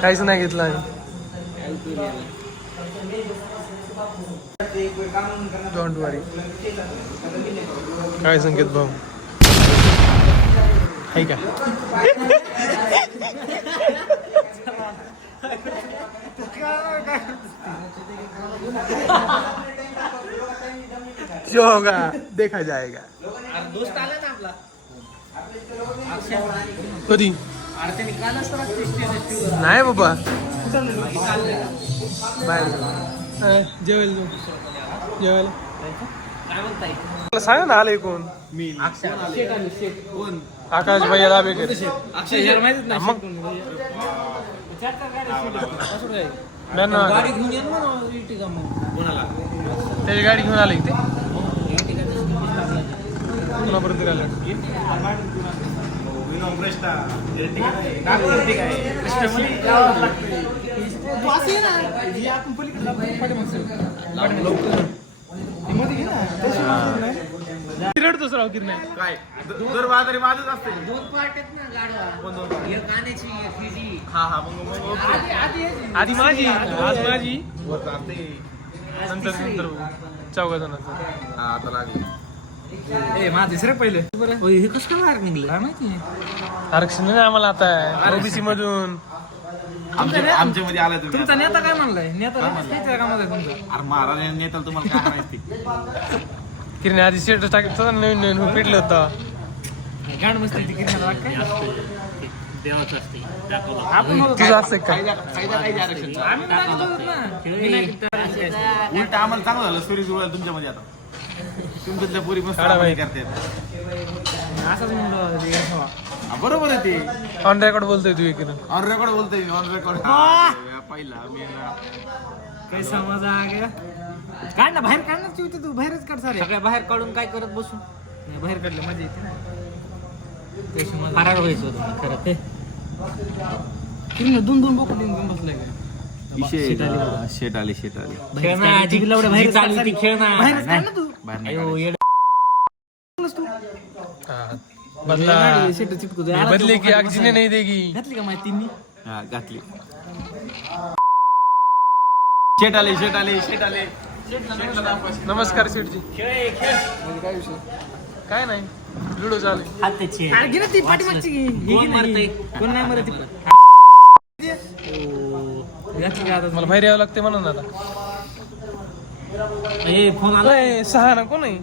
काहीच नाही घेतलं आम्ही. डोंट वरी. काय संकेत भाऊ आहे का? जो होगा देखा जाएगा. दोस्त आला ना आपला कधी नाही बाबा बाहेर जेवायला जेवायला काय म्हणताय? सांगा ना आलंय कोण? आकाश भैया दाबेकर. मग गाडी घेऊन येईल ना कोणाला त्याची गाडी घेऊन आले ते कोणापर्यंत आलं? रडतोच राव किरण काय दर बाजारी माझच असते. दोन पार्ट आहेत ना गाड्या, एक गाण्याची एक हिची. हा हा मग आधी माझी आज माझी वर जाते. नंतर नंतर चौघा जणांचं. हा आता लागले. ए माझं दुसरं पहिले बरं हे कसं काय बाहेर निघलं काय माहिती आरक्षण नाही आम्हाला आता ओबीसी मधून. आमच्या मध्ये आला तुम्ही. तुमचा नेता काय म्हणलाय? नेता कामात आहे तुमचा. अरे महाराज नेता तुम्हाला काय माहिती. किरण आधी स्टेटस टाकत होता नवीन नवीन पेटलं होतं. गाण मस्ती ती किरणाला काय आपण तुझं असं काय? आम्ही टाकत होतो ना. उलट आम्हाला चांगलं झालं. सुरी जुळाल तुमच्या मध्ये आता. तुमच्या पुरी मस्त काढा बाई. करते. असंच म्हणलं ते हवा. बरोबर आहे ते. ऑन रेकॉर्ड बोलतोय तू किरण. ऑन रेकॉर्ड बोलतोय मी. ऑन रेकॉर्ड पहिला मी काही समज आ गया. काढ ना बाहेर काढ ना तू बाहेरच काढ सारे. सगळ्या बाहेर काढून काय करत बसू नाही. बाहेर काढलं मजा येते ना. फरार व्हायचं होतं खरं ते. किरण दोन बोकडे घेऊन बसलाय का? शेट आली. बाहेर चालू ती खेळ ना. बाहेर काढ ना तू. बदला शेट चिटकू दे. बदले की अगजीने नाही देगी. घातली का माहिती मी? हा घातली. शेट आले. नमस्कार शेठजी. काय विषय? काय नाही लुडो चालू. अरे घे ना ती पाठीमागची घे. कोण नाही मरत ती. मला बाहेर यावं लागते म्हणून आता. फोन आला. सहा ना कोण आहे?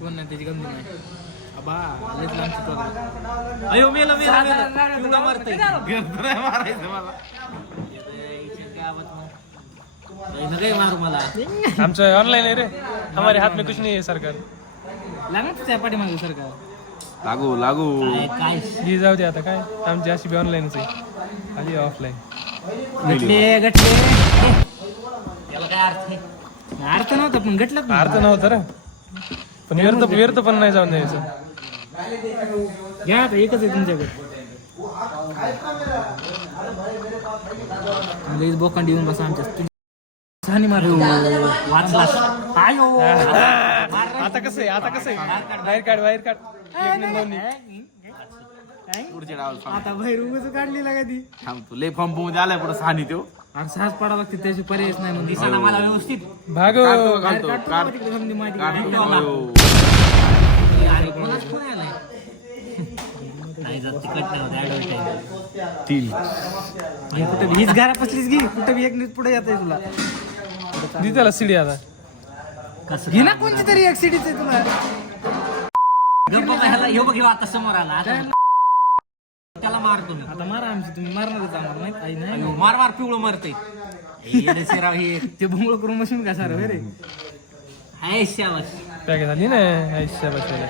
कोण नाही त्याची गंदी नाही. अयो मेला मारतय. मारायचं मला. काय मारू मला. आमचं ऑनलाईन आहे रे. हमारे हात में कुछ नहीं है सरकार. लागत त्या पाठीमागे सरकार. लागू काय ही जाऊ दे आता. काय आमची अशी बी ऑनलाईनच आहे. आधी ऑफलाईन. गटले त्याला काय अर्थ नव्हता पण गटलं अर्थ नव्हतं रे. पण व्यर्थ पण नाही जाऊन द्यायचं. घ्या आता एकच आहे तुमच्याकडे. बोकांडी येऊन बसा आमच्या मारू वाचला. आता कसं आहे बाहेर काढ एक नाही दोन्ही. पुढच्या डावाला आता बाहेर उगाच काढलेला का ती. थांबतो. लय फॉर्म मध्ये आलाय पुढे सहानी तो. आणि सहज पडा लागते त्याची पर्यायच नाही. म्हणून दिसायला मला व्यवस्थित भागो घालतो. कुठे हीच घरा पसलीच घे. कुठे बी एक नीट पुढे येत तुला. दे त्याला सीडी आता. घे ना कोणती तरी एक सीडीच आहे तुला. आता समोर आला त्याला मारतो मी. आता मारा आमची तुम्ही मारणारच आम्हाला माहित नाही. मार पिवळं मारतय. ते भुंगळ करून मशीन का सारं रे. पॅक झाली ना आयुष्या बसलेला.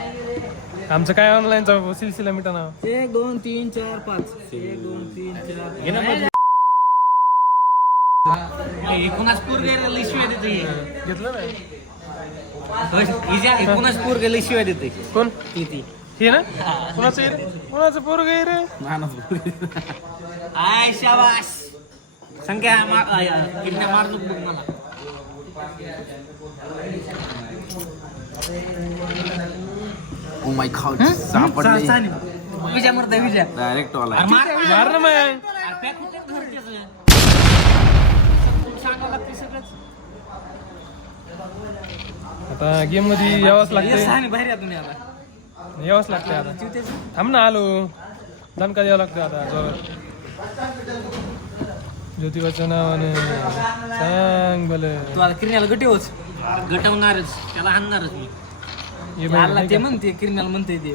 आमचं काय ऑनलाईनचा सिलसिला मिटा ना. 1 2 3 4 5 1 2 3 4 एकोणाच पूर गेला शिवाय देते. घेतलं ना. एकोणाच पूर गेला शिवाय देते. कोण ती हे ना. कोणाचं पोरग आहे रे. आय शाबाश. संख्या किडनॅप मार बघ मला. ओ माय गॉड सापडले. विजय मरता विजय डायरेक्ट वाला अरे मार मार ना मग अरे पॅक होते ना घरच्याचं. सांगावं लागतं सगळंच. आता गेम मध्ये यावंच ये लागतंय सहानी बाहेर या तुम्ही आता. यावंच लागतंय आता चिवतेचं. थांब ना आलो दणका द्यावं लागतं आता जोरात ज्योतिबाचं नावाने सांग भलं तू आता किरण्याला गटीवच गटवणारच त्याला आणणारच मी. ये बाई, लालला नाही ते का? म्हणते किरण्याला म्हणते ते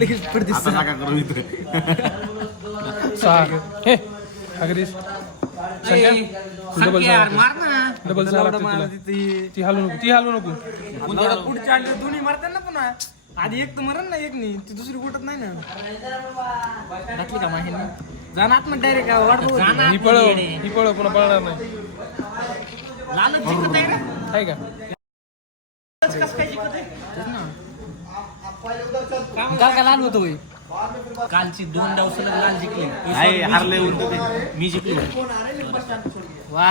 लगेच पडते आता नका करू इथं. सहा हे अगदीच डबल मार ना डबल सहा लागतं तुला. ती हलू नको पुढच्या अंडे दोन्ही मारतात ना पुन्हा. आधी एक तर मरण ना एक नाही ती दुसरी गोटत नाही ना. घातली का माहिती जाणार आत मग डायरेक्ट वाट बघू. ही पळव पुन्हा पळणार नाही लालच जिंकत आहे रे. आहे का कसं काय जिंकत आहे? तेच ना. काल काय लाल होतं होय कालची 2 डाव सलग लाल जिंकले. आहे, हारले उलट ते. मी जिंकलो. वा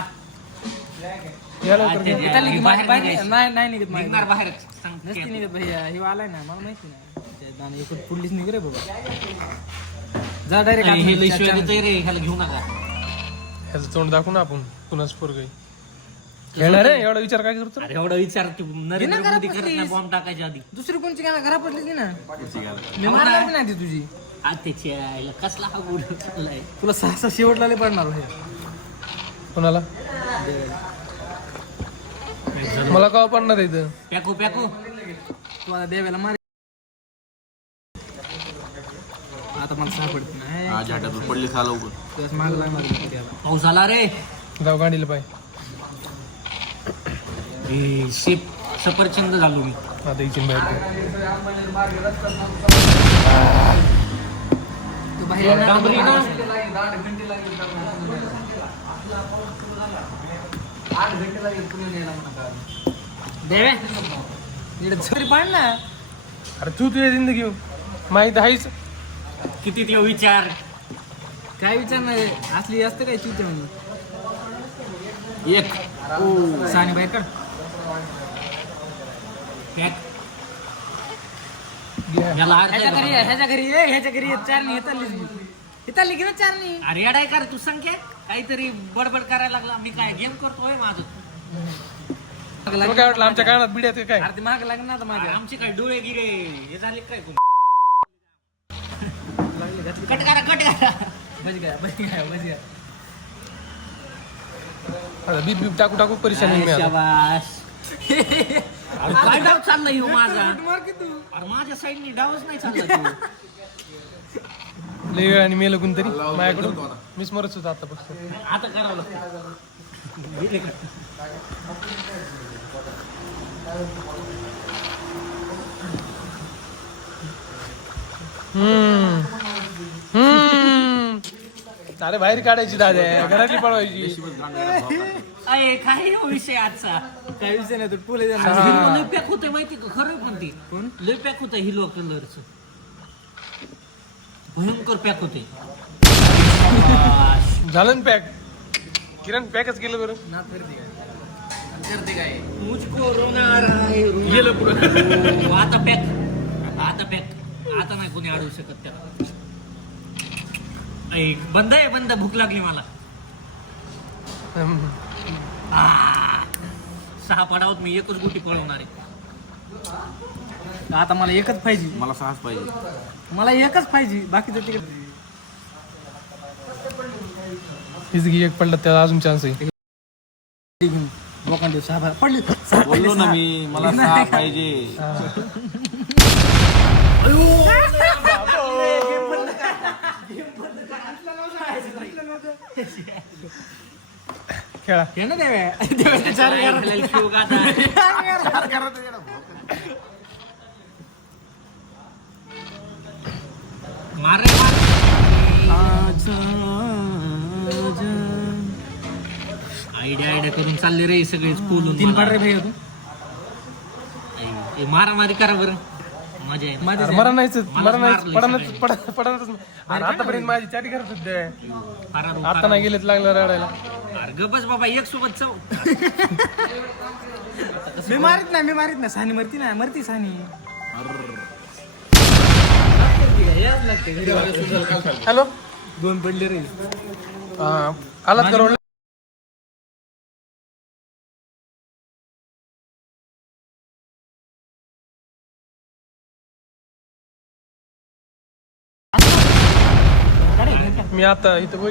या लवकर घे. इथं बाहेर नाही निघत निघणार बाहेरच नसती निघत भैया हे आलाय ना मला माहिती नाही एकूण पुलीस निघ रे बाबा जा डायरेक्ट रे ह्याला घेऊ नका. ह्याचं तोंड दाखवू ना आपण पुन्हाच पोरगं खेळणार रे एवढा विचार काय करतो अरे एवढा विचार नरेंद्र मोदी करत नाही बॉम्ब टाकायच्या आधी दुसरी कोणची काय घरा पडली ना मी मारणार बी नाही ती तुझी त्याच्या कसला हा गुड चाललाय तुला सहा शेवटला लय पडणार आहे कोणाला मला कवा पडणार आहे इथं पॅको तू आता देवाला मार आता मला सापडत नाही हा झाटातून पडली खाला उभं. तुझ्याच माग नाही मारत पाऊस आला रे जाऊ गाडीला पाय शेप सफरचंद झालो मी आता इचिन बाहेर तू बाहेर देवे इकडे पाड ना अरे तू तुझ्या जिंदगी माहित आहेच किती ते विचार काय विचार नाही असली असतं काय चिवते म्हणून एक सानी बाहेर काढ ह्याच्या घरी चारणी हिताली की ना चारणी अरे अडाय कर तू संख्या काहीतरी बडबड करायला लागला मी काय गेम करतोय माझं तुला काय वाटलं आमच्या कानात बिड्यात काय अरे ते माग लागणार आता माझ्या आमचे काय डोळे गिरे हे झाले काय कट करा बस गया आता बीप बीप टाकू परेशानी मी आता. शाबास अरे काय डाव चाललाय हो माझा अरे माझ्या साईडनी डावच नाही चालला लय वेळ आणि मेलं कोणतरी माझ्याकडून मीच मरत होतो आता फक्त आता करावं लागतं अरे बाहेर काढायची दाद्या घरातली पळवायची अरे काय हो विषय आजचा काय विषय नाही तर पुले लय पॅक होते माहिती का खरं पण ती लय पॅक होतं हिलो कलरच भयंकर पॅक होते झालं ना पॅक किरण पॅकच केलं बरं ना करते काय मुझको रोना रहा है गेलं पुढं आता पॅक आता नाही कोणी अडवू शकत त्याला बंद भूक लागली मला 6 पडावत मी एकच गुटी पळवणार आहे आता मला एकच पाहिजे मला 6च पाहिजे मला एकच पाहिजे बाकीचं तिकडे हिजगी एक पडलं त्याला अजून चान्स आहे लोकांना 6 पडले बोललो ना मी मला 6 पाहिजे खेळा हे ना देव्या मार आयडिया करून चालले रे सगळे स्कूल 3 पाड रे भाई तू मारामारी करा बरं मजा आहे आतापर्यंत माझी चारी करत होते आता नाही गेलेत लागलं रडायला अरे गबस बाबा एक सोबत चौ मी मारित नाही सानी मरती सानी याच लागते घरी. हॅलो 2 पडले रे. आलात का रोडला? मी आता इथं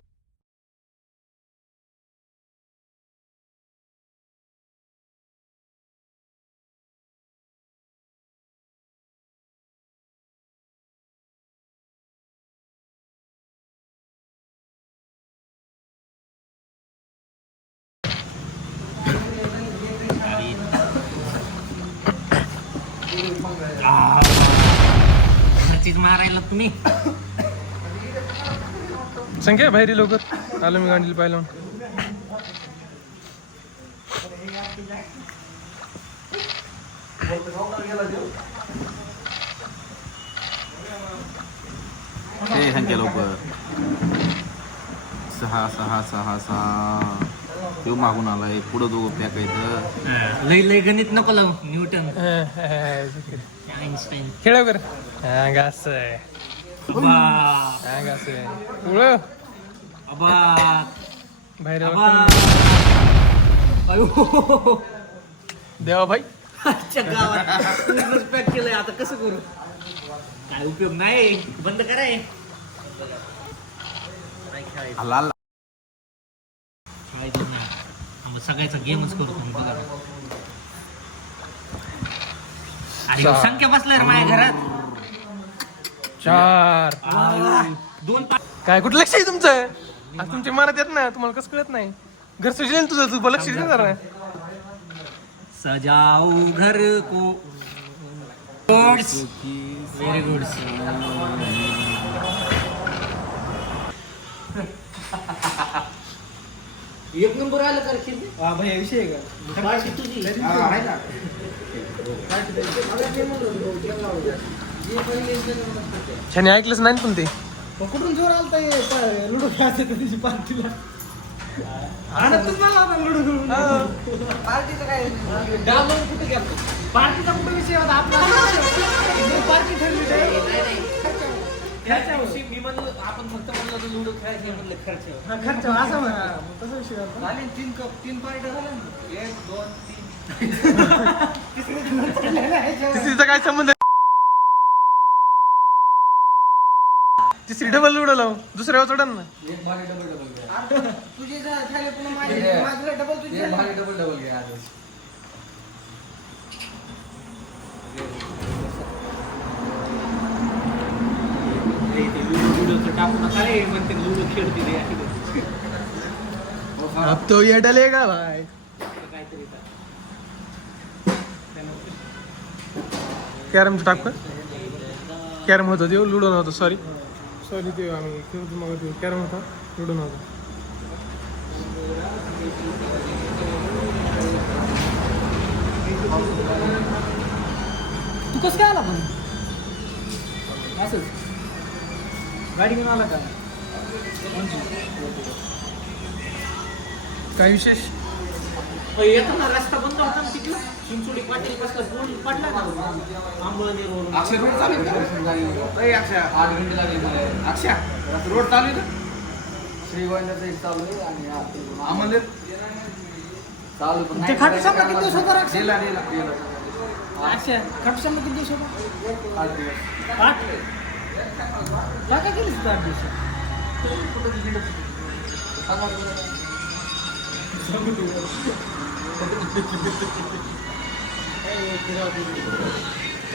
चीज मारायला तुम्ही. संख्या बाहेर लवकर आलो मी गांडीला पाहिलं. हे संख्या लवकर 6 6 6 6 तो मागून आलाय पुढं दोघं पॅक आहेत. लय गणित नको लावू. न्यूटन आईन्स्टाईन खेळ कर घास आहे घास आहे उळ बाहेर देवा भाई गावात पॅक केलंय. आता कसं करू? काय उपयोग नाही. बंद कराय. लाल सगळ्याचा गेमच करतो मी. बघा अरे संख्या बसलाय रे माझ्या घरात. 4 2 काय कुठं लक्ष आहे तुमचं? आज तुमच्या मनात येत ना तुम्हाला कसं कळत नाही? घर सुजले तुझं तू लक्ष दे जरा. सजाओ घर को. Very good. एक नंबर आला कर. हा भाई विषय का पार्टी तुझी आहे ना. छाने ऐकलंच नाही पण ते कुठून जोर आलता लुडो खेळायचं त्याची पार्टीला. लुडो पार्टीचं काय डाउनलोड कुठे गेला? पार्टीचा कुठे विषय होता आपला? पार्टी ठरली मी म्हणलं आपण फक्त म्हणलं लुडो खेळायचे म्हणलं खर्च असं म्हणा. तसा विषय होता. 3 पार्ट्या झाल्या. 1 2 3 तिसरीचा काय संबंध? तिसरी डबल उडवलं दुसऱ्या चढन ना. तुझे झाले पुन्हा माझे डबल तुझे डबल घे. लुडो टाकू नका रे. म्हणते लुडो खेळते अब तो ये डलेगा भाई. काहीतरी कॅरमचं टाक का? कॅरम होतं ते लुडो नव्हतं. सॉरी ते आम्ही खेळतो मग ते कॅरम होता लुडो नव्हता. तू कसं काय आला पण? असंच गाडी घेऊन आला का? काय विशेष? येताना रस्ता बंद होता ना तिथला. चिंचोडी पाटील कसला फोन पडला का आंबोळनेरवरून? अक्षय रोड चालू आहे का? अक्षय 8 घंटे लागले. अक्षय रोड चालू आहे का? श्रीगोंद्याचा एक चालू आहे आणि अमलेर चालू पण ते खाटू शामला किती दिवस होता? गेला अच्छा खाटू शामला किती दिवस होता? 8 काय केली तू 8 दिवस?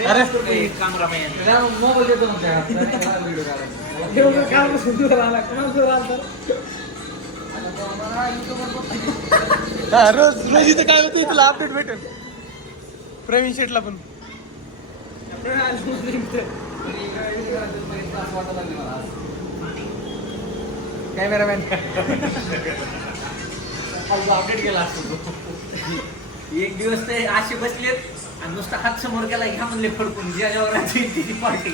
अरे कॅमेरामॅन मोबाईल देतो हा रोज इथं काय होतं तुला अपडेट भेटेल. प्रवीण शेटला पण कॅमेरामॅन अपडेट केला असतो. एक दिवस ते असे बसलेत आणि नुसता हात समोर केला घ्या म्हणले फडकून ज्याच्यावर ती पार्टी.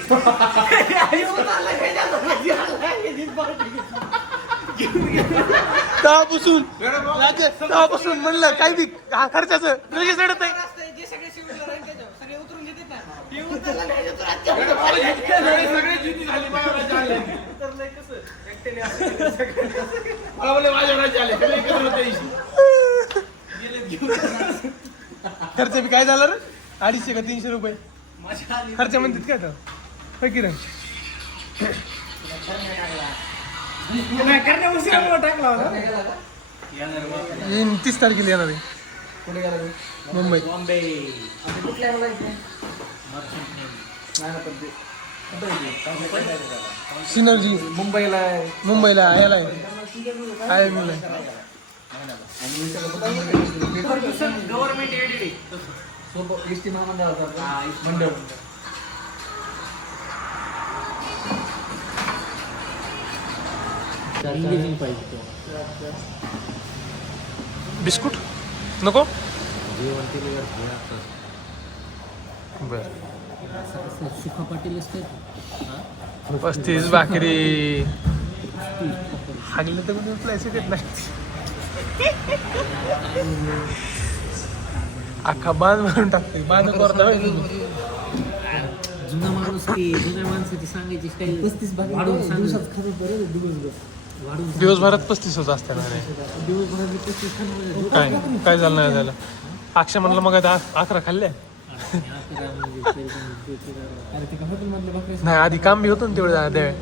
तेव्हापासून म्हणलं काही बी खर्चाचं लगेच रडत आहे. जे सगळे सगळे उतरून घेतात ना ते सगळे जिद्दी झाली माझ्या आले मला बोलले माझ्या आले त्याला एकत्र होते खर्च बी काय झाला रे 250 का 300 रुपये खर्च म्हणतात काय तर होय की नाही? येईन 30 तारखेला येणार आहे कुठे गेला मुंबई कुठल्या सिनर्जी मुंबईला आहे मुंबईला यायला आहे IIM ला आहे. गव्हर्नमेंट एडेड आहे सोबत एसटी महामंडळाचा मंडळ बिस्कुट नको बर सुखा पाटील असते 35 भाकरी हागले तर कोणी उचलायचं देत नाही अख्खा बांध मारून टाकते बांध करता जुना माणूस की जुन्या माणसाची सांगायची स्टाईल 35 वाढून दिवसात खाणं पडेल वाढून दिवसभरात 35 होत असते ना रे. दिवसभरात 35 खाणं काय झालं नाही झालं अक्षय म्हणलं मग आता 11 खाल्ल्या अरे ते हॉटेल मधले बकरे नाही आधी काम बी होतं ना तेवढं त्यावेळी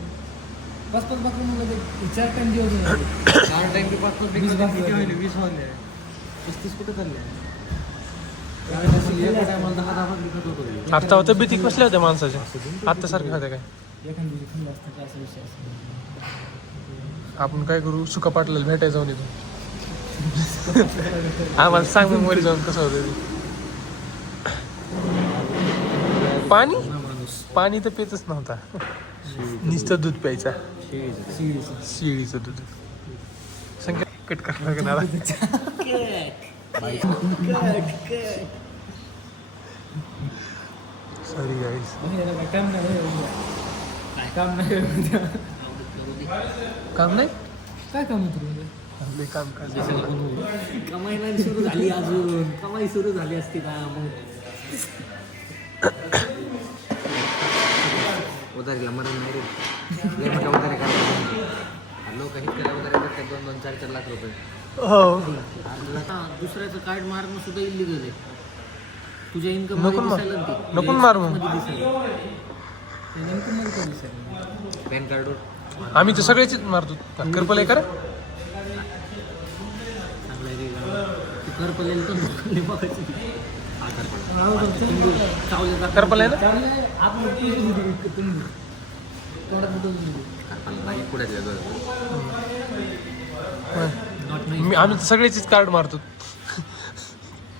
5 बकरे म्हणलं 4 टाइम जेवण 4 टाइम 5 20 बकरे होईल 20 होईल 35 कुठे चालले एका टायमाला 10 बकरी खात होतो आता होतं भीती कसल्या होत्या माणसाच्या आता सारख्या होत्या काय एखाद्या दिवशी खाल्लं असतं काय असा विषय असतो आपण काय करू सुका पाटलाला भेटायला जाऊन येतो आम्हाला सांग मग वर जाऊन कसं होतं ते पाणी पाणी तर पितच नव्हता नुसतं दूध प्यायचा शिळीचं दूध संख्या कट करणार का नाला सॉरी गाईस काम नाही काम नाही काय काम होतं लय काम काय कमाईला सुरू झाली अजून कमाई सुरू झाली असती का मग उधारीला मरण नाही रे लय मोठ्या उधारी करतात लोक इतक्या उधारी करतात 2-4 लाख रुपये हो दुसऱ्याचं कार्ड मारणं सुद्धा इलिगल आहे तुझ्या इन्कम नको मारू पॅन कार्डवर आम्ही तर सगळ्याच मारतो करपल आहे करा चांगलं रे तू कर पडलेलं तर करपल आहे ना आम्ही तर सगळ्याचीच कार्ड मारतो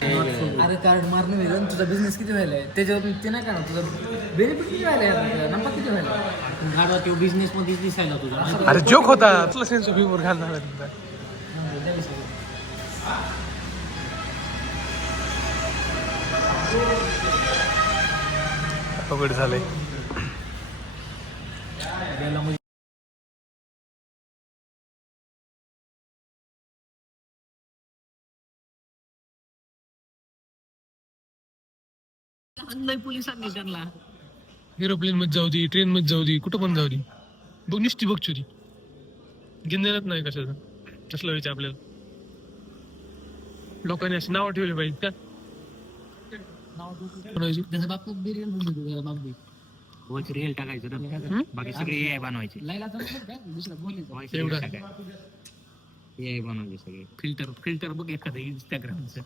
अरे कार्ड मारणं वेगळं तुझा बिझनेस किती व्हायला आहे त्याच्यावर ते नाही का तुझा बेनिफिट किती व्हायला आहे नफा किती व्हायला गाडवा तो बिझनेस मध्ये दिसायला तुझा अरे जोक होता तुला सेन्स ऑफ ह्युमर घालणार आहे तुमचा अवघड झालंय पोलिसांनी त्यांना एरोप्लेन मध्ये जाऊ दे ट्रेन मध्ये जाऊ दे कुठं पण जाऊ दे बघ नुसती बघ चोरी घेण्यात नाही कशाचं कसलं व्हायचं आपल्याला लोकांनी अशी नावं ठेवली पाहिजे का कोणाची? त्याचा बाप बिर्याणी बाप वरची रेल टाकायचं ना बाकी सगळे ए बनवायचे एवढं ए बनवायचे सगळे फिल्टर बघ एखादं इंस्टाग्रामचं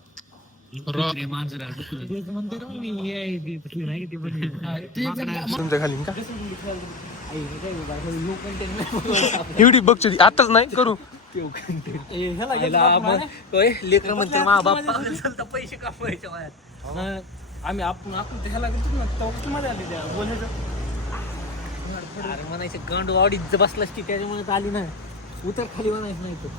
तुमच्या खाली का एवढी बघ चोरी आताच नाही करू लेकर म्हणते मा बाप पैसे कमवायचे आम्ही आपण ह्याला गेलो ना तेव्हा मध्ये आली त्या बोलायचं अरे म्हणायचं गांड वाडीत बसलास की त्याच्यामुळे आली ना उतर खाली म्हणायचं नाही तर